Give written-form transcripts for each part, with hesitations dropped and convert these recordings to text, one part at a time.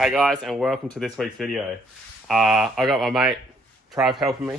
Hey guys, and welcome to this week's video. I got my mate Trav helping me,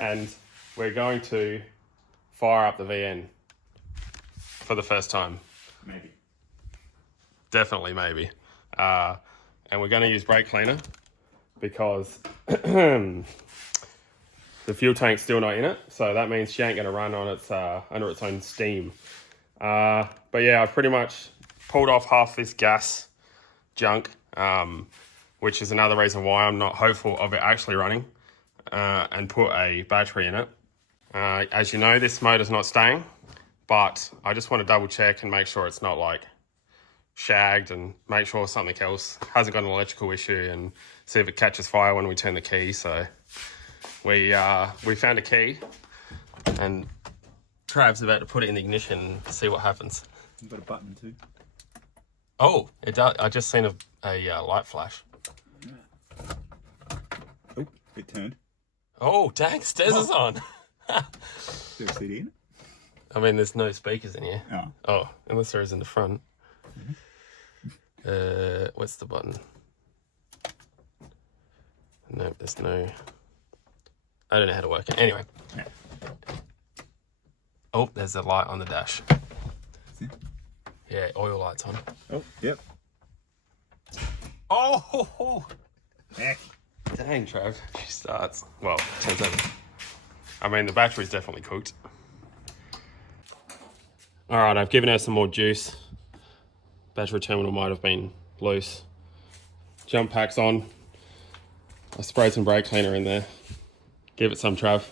and we're going to fire up the VN for the first time. Maybe. Definitely maybe. And we're going to use brake cleaner because the fuel tank's still not in it, so that means she ain't going to run on its under its own steam. But yeah, I've pretty much pulled off half this gas junk, which is another reason why I'm not hopeful of it actually running, and put a battery in it. As you know, this motor's not staying, but I just want to double check and make sure it's not like shagged, and make sure something else hasn't got an electrical issue, and see if it catches fire when we turn the key. So we found a key, and Trav's about to put it in the ignition and see what happens. You've got a button too. Oh, it does. I just seen a light flash. Oh, it turned. Oh, dang, Stairs is on. Is there a CD in it? I mean, there's no speakers in here. Oh. Oh, unless there is in the front. What's the button? Nope, there's no... I don't know how to work it. Anyway. Yeah. Oh, there's a light on the dash. See? Yeah, oil light's on. Oh, yep. Oh! Heck. Dang, Trav. She starts. Well, turns over. I mean, the battery's definitely cooked. Alright, I've given her some more juice. Battery terminal might have been loose. Jump pack's on. I sprayed some brake cleaner in there. Give it some, Trav.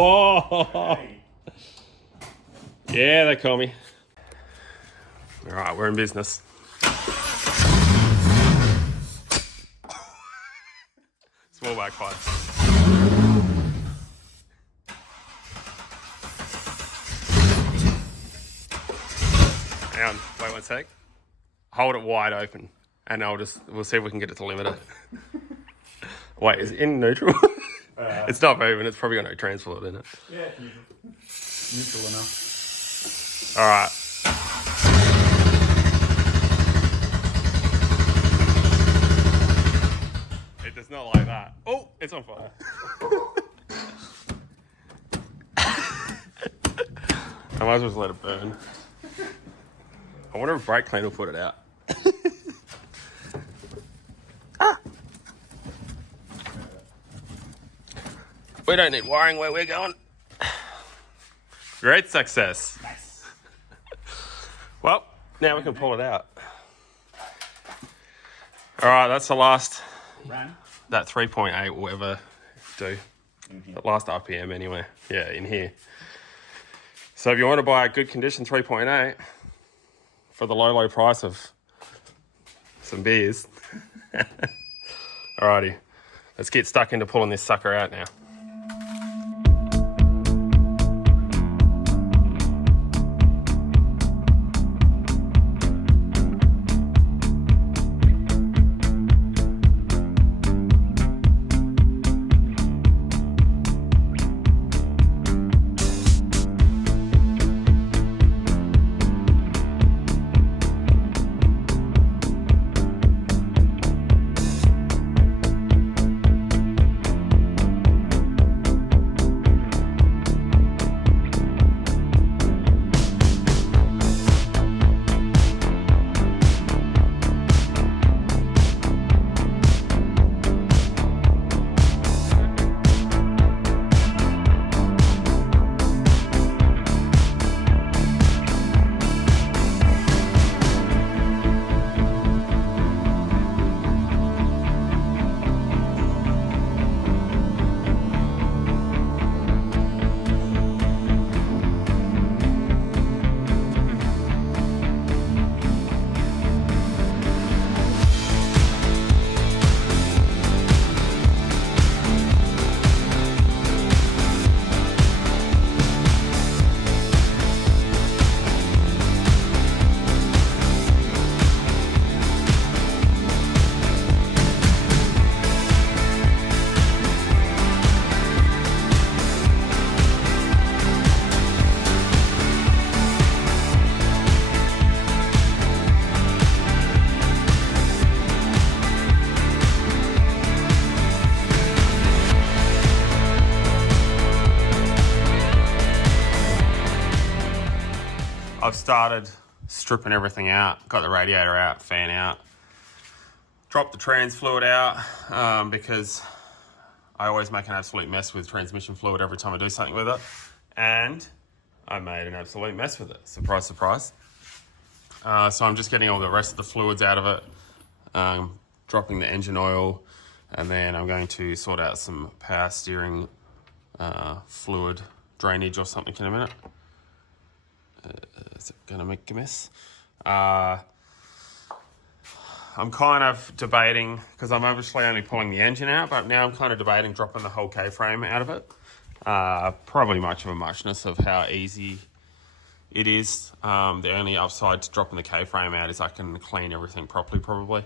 Oh, yeah, they call me. All right, we're in business. Small backfire. Hang on, wait 1 sec. Hold it wide open, and we'll see if we can get it to limiter. Wait, is it in neutral? It's not moving. It's probably got no transport in it. Yeah, neutral enough. All right. It does not like that. Oh, it's on fire. I might as well just let it burn. I wonder if brake cleaner will put it out. We don't need wiring where we're going. Great success. Nice. Well, now we can pull it out. All right, that's the last. Ran. That 3.8 will ever do. The last RPM anyway. Yeah, in here. So if you want to buy a good condition 3.8 for the low price of some beers. Alrighty, let's get stuck into pulling this sucker out now. I've started stripping everything out, got the radiator out, fan out, dropped the trans fluid out because I always make an absolute mess with transmission fluid every time I do something with it, and I made an absolute mess with it. Surprise, surprise. So I'm just getting all the rest of the fluids out of it, dropping the engine oil, and then I'm going to sort out some power steering fluid drainage or something in a minute. Is it going to make a mess? I'm kind of debating, because I'm obviously only pulling the engine out, but now I'm kind of debating dropping the whole K-frame out of it. Probably much of a muchness of how easy it is. The only upside to dropping the K-frame out is I can clean everything properly, probably.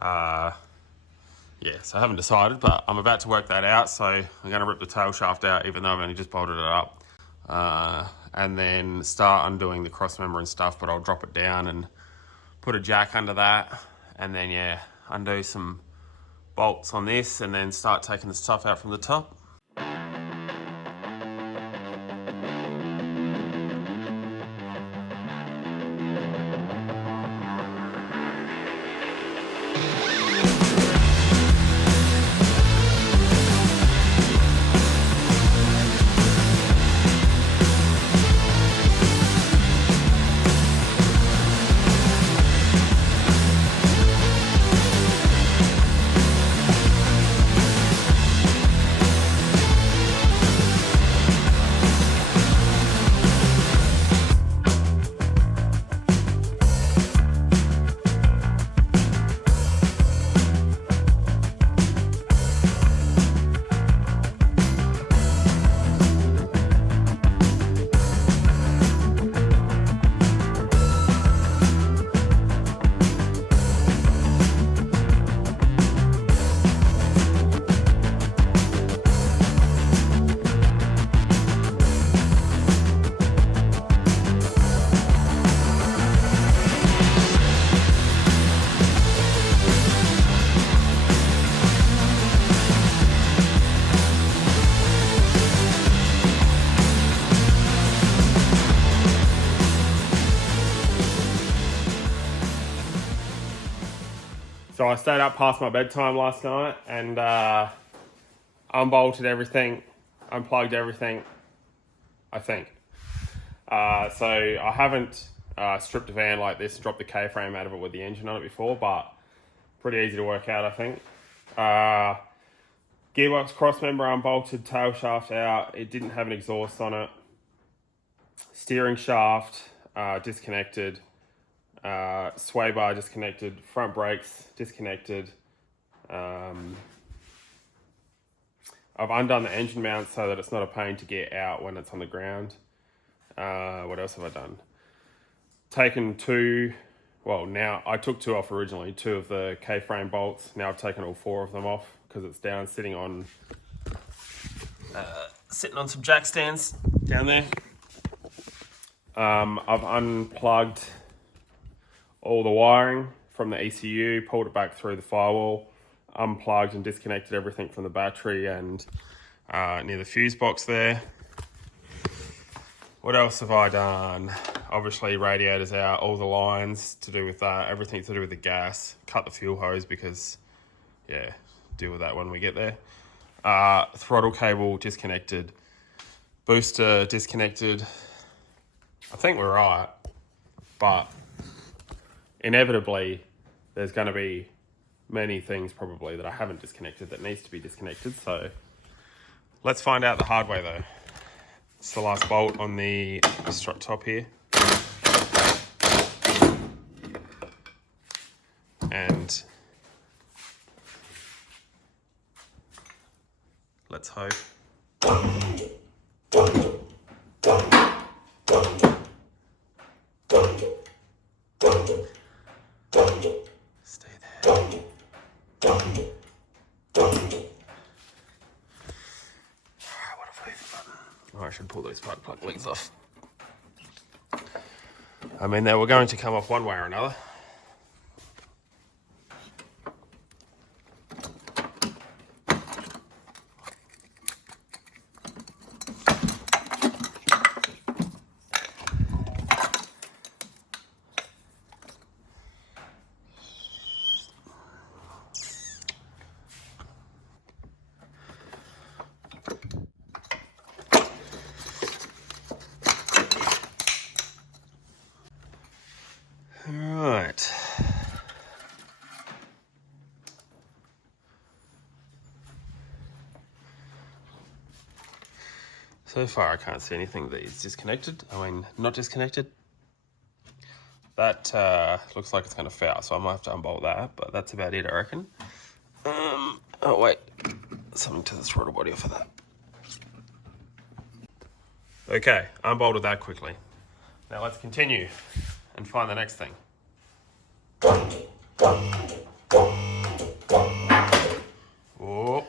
Yeah, so I haven't decided, but I'm about to work that out. So I'm going to rip the tail shaft out, even though I've only just bolted it up. And then start undoing the cross member and stuff, but I'll drop it down and put a jack under that. And then, yeah, undo some bolts on this and then start taking the stuff out from the top. So I stayed up past my bedtime last night and unbolted everything, unplugged everything, I think. So I haven't stripped a van like this and dropped the K-frame out of it with the engine on it before, but pretty easy to work out, I think. Gearbox cross member unbolted, tail shaft out. It didn't have an exhaust on it. Steering shaft disconnected. Sway bar disconnected, front brakes disconnected. I've undone the engine mount so that it's not a pain to get out when it's on the ground. What else have I done? Taken now I took two off originally, two of the K-frame bolts. Now I've taken all four of them off because it's down sitting on some jack stands down there. I've unplugged all the wiring from the ECU, pulled it back through the firewall, unplugged and disconnected everything from the battery and near the fuse box there. What else have I done? Obviously radiators out, all the lines to do with that, everything to do with the gas, cut the fuel hose because, yeah, deal with that when we get there. Throttle cable disconnected, booster disconnected. I think we're right, but inevitably, there's going to be many things probably that I haven't disconnected that needs to be disconnected. So let's find out the hard way though. It's the last bolt on the strut top here. And let's hope. Stay there. Alright, what if I leave the button? Oh, I should pull those spark plug links off. I mean, they were going to come off one way or another. So far I can't see anything that is disconnected. I mean, not disconnected. That looks like it's going to foul, so I might have to unbolt that, but that's about it, I reckon. Oh wait, something to the throttle body for that. Okay, unbolted that quickly. Now let's continue and find the next thing. Whoa.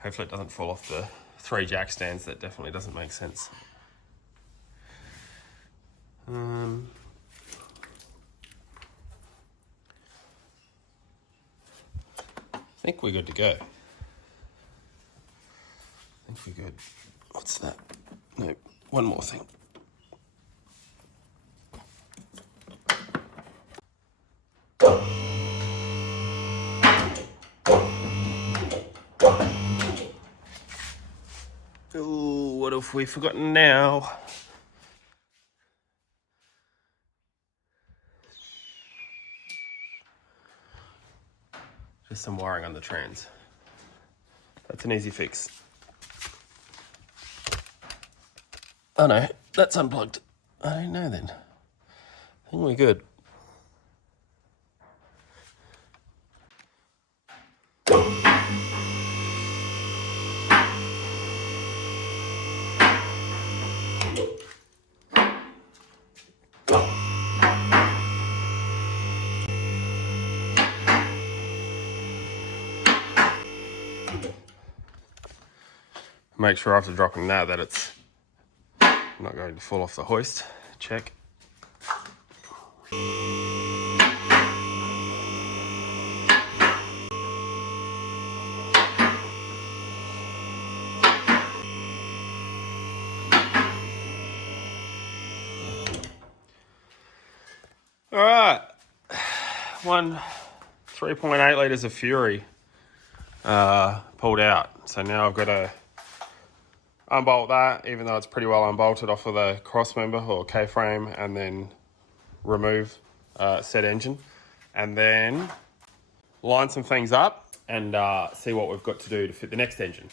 Hopefully it doesn't fall off the 3 jack stands. That definitely doesn't make sense. I think we're good to go. I think we're good. What's that? No, one more thing. Oh, what have we forgotten now? Just some wiring on the trans. That's an easy fix. Oh no, that's unplugged. I don't know then. I think we're good. Make sure after dropping that it's not going to fall off the hoist. Check. All right, 3.8 litres of Fury pulled out. So now I've got to unbolt that, even though it's pretty well unbolted off of the cross member or K-frame, and then remove said engine, and then line some things up and see what we've got to do to fit the next engine.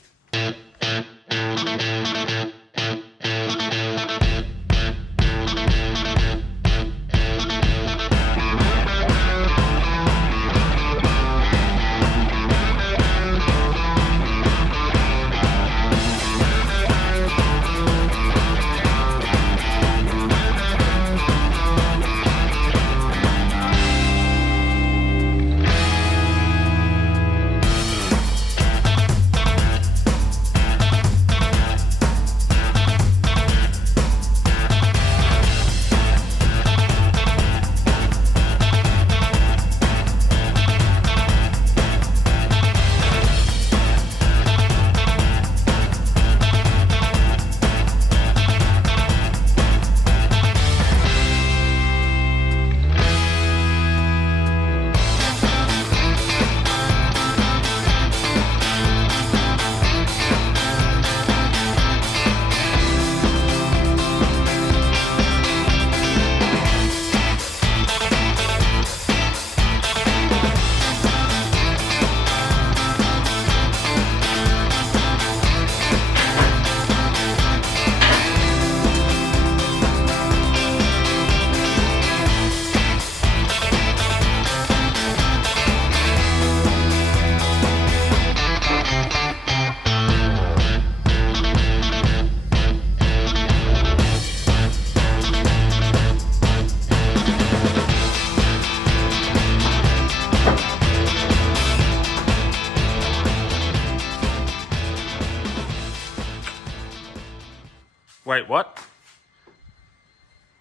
Wait, what?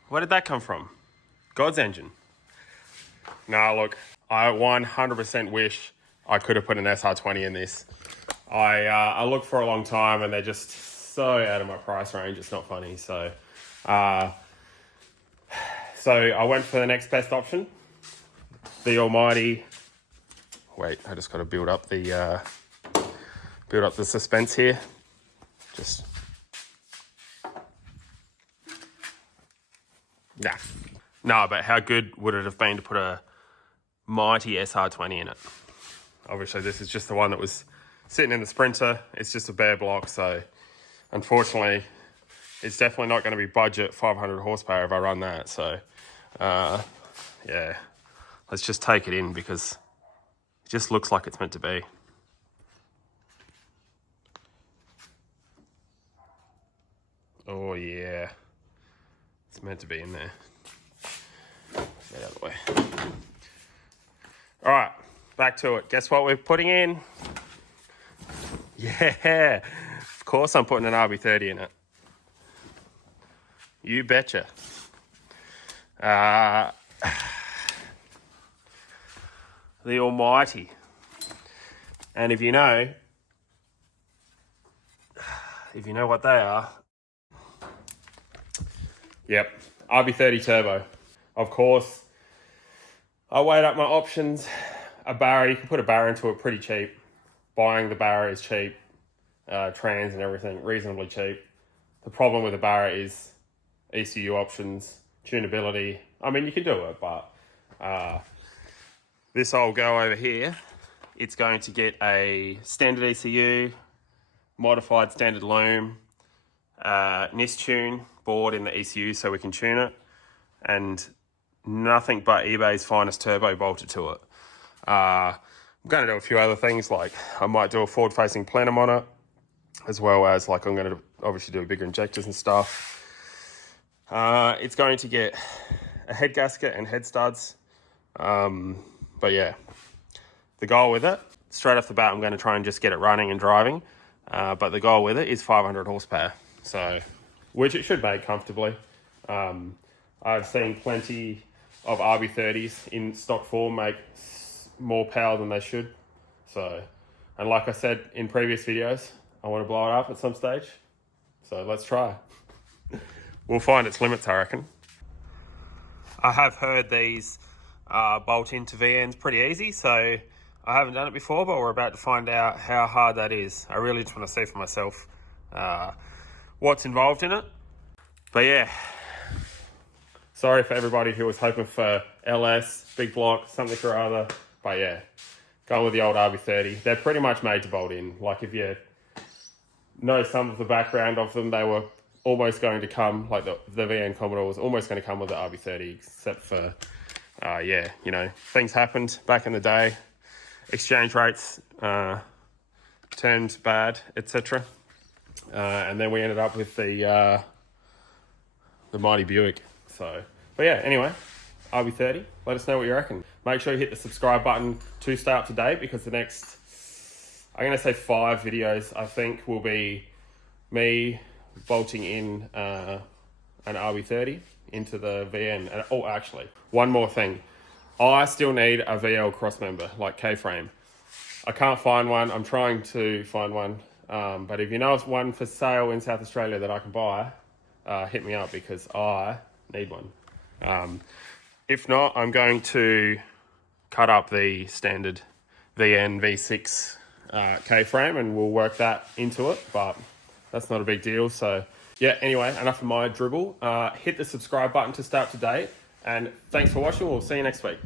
Where did that come from? God's engine. Nah, look, I 100% wish I could have put an SR20 in this. I looked for a long time and they're just so out of my price range, it's not funny. So I went for the next best option. The almighty, wait, I just got to build up the suspense here. Just, nah. No, but how good would it have been to put a mighty SR20 in it? Obviously, this is just the one that was sitting in the Sprinter. It's just a bare block, so unfortunately, it's definitely not going to be budget 500 horsepower if I run that. So, yeah, let's just take it in because it just looks like it's meant to be. Oh yeah, it's meant to be in there. Get out of the way. All right, back to it. Guess what we're putting in? Yeah, of course I'm putting an RB30 in it. You betcha. The almighty. And if you know what they are, yep, RB30 turbo. Of course, I weighed up my options. A barra, you can put a barra into it pretty cheap. Buying the barra is cheap. Trans and everything, reasonably cheap. The problem with a barra is ECU options, tunability. I mean, you can do it, but this old go over here, it's going to get a standard ECU, modified standard loom, NIS tune board in the ECU so we can tune it, and nothing but eBay's finest turbo bolted to it. I'm going to do a few other things, like I might do a forward-facing plenum on it, as well as like I'm going to obviously do bigger injectors and stuff. It's going to get a head gasket and head studs. But yeah, the goal with it, straight off the bat, I'm going to try and just get it running and driving. But the goal with it is 500 horsepower. So, which it should make comfortably. I've seen plenty of RB30s in stock form make more power than they should. So, and like I said in previous videos, I want to blow it up at some stage. So let's try. We'll find its limits, I reckon. I have heard these bolt into VNs pretty easy, so I haven't done it before, but we're about to find out how hard that is. I really just want to see for myself what's involved in it. But yeah, sorry for everybody who was hoping for LS, big block, something or other. But yeah, going with the old RB30. They're pretty much made to bolt in. Like if you know some of the background of them, they were almost going to come, like the VN Commodore was almost going to come with the RB30, except for, yeah, you know, things happened back in the day. Exchange rates turned bad, etc. And then we ended up with the mighty Buick. So, but yeah, anyway, RB30, let us know what you reckon. Make sure you hit the subscribe button to stay up to date, because the next, I'm going to say 5 videos, I think, will be me bolting in an RB30 into the VN. And, oh, actually, one more thing. I still need a VL crossmember, like K-frame. I can't find one. I'm trying to find one. But if you know of one for sale in South Australia that I can buy, hit me up, because I need one. If not, I'm going to cut up the standard VN V6 K-frame and we'll work that into it, but that's not a big deal. So yeah, anyway, enough of my dribble. Hit the subscribe button to stay up to date, and thanks for watching. We'll see you next week.